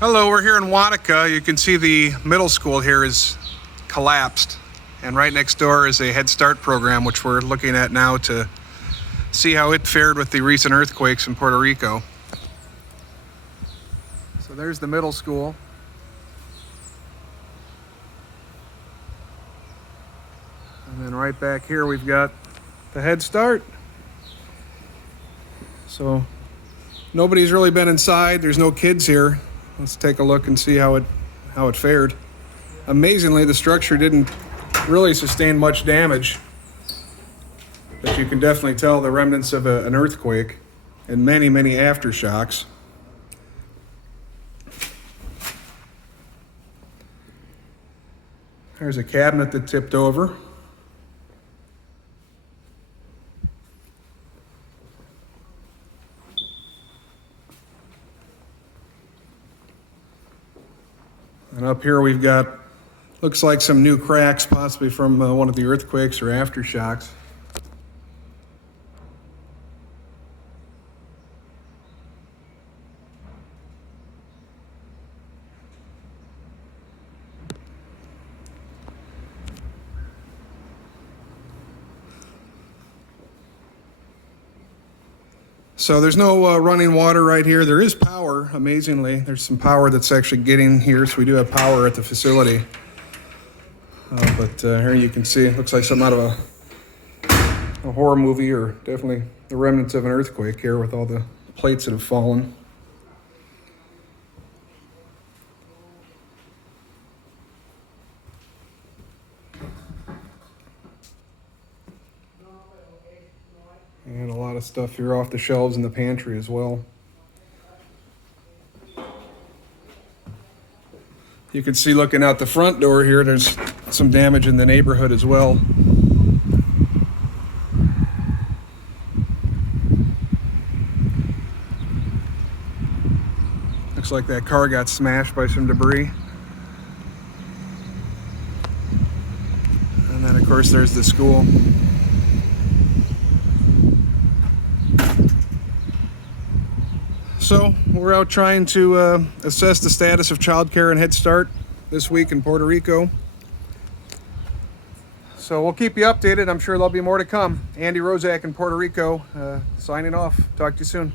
Hello, we're here in Guanica. You can see the middle school here is collapsed, and right next door is a Head Start program, which we're looking at now to see how it fared with the recent earthquakes in Puerto Rico. So there's the middle school. And then right back here we've got the Head Start. So nobody's really been inside. There's no kids here. Let's take a look and see how it fared. Amazingly, the structure didn't really sustain much damage, but you can definitely tell the remnants of an earthquake and many, many aftershocks. There's a cabinet that tipped over. And up here we've got, looks like some new cracks, possibly from one of the earthquakes or aftershocks. So there's no running water right here. There is power, amazingly. There's some power that's actually getting here, so we do have power at the facility. But here you can see, it looks like something out of a horror movie, or definitely the remnants of an earthquake here with all the plates that have fallen. And a lot of stuff here off the shelves in the pantry as well. You can see, looking out the front door here, there's some damage in the neighborhood as well. Looks like that car got smashed by some debris. And then of course there's the school. So we're out trying to assess the status of childcare and Head Start this week in Puerto Rico. So we'll keep you updated. I'm sure there'll be more to come. Andy Rozak in Puerto Rico, signing off. Talk to you soon.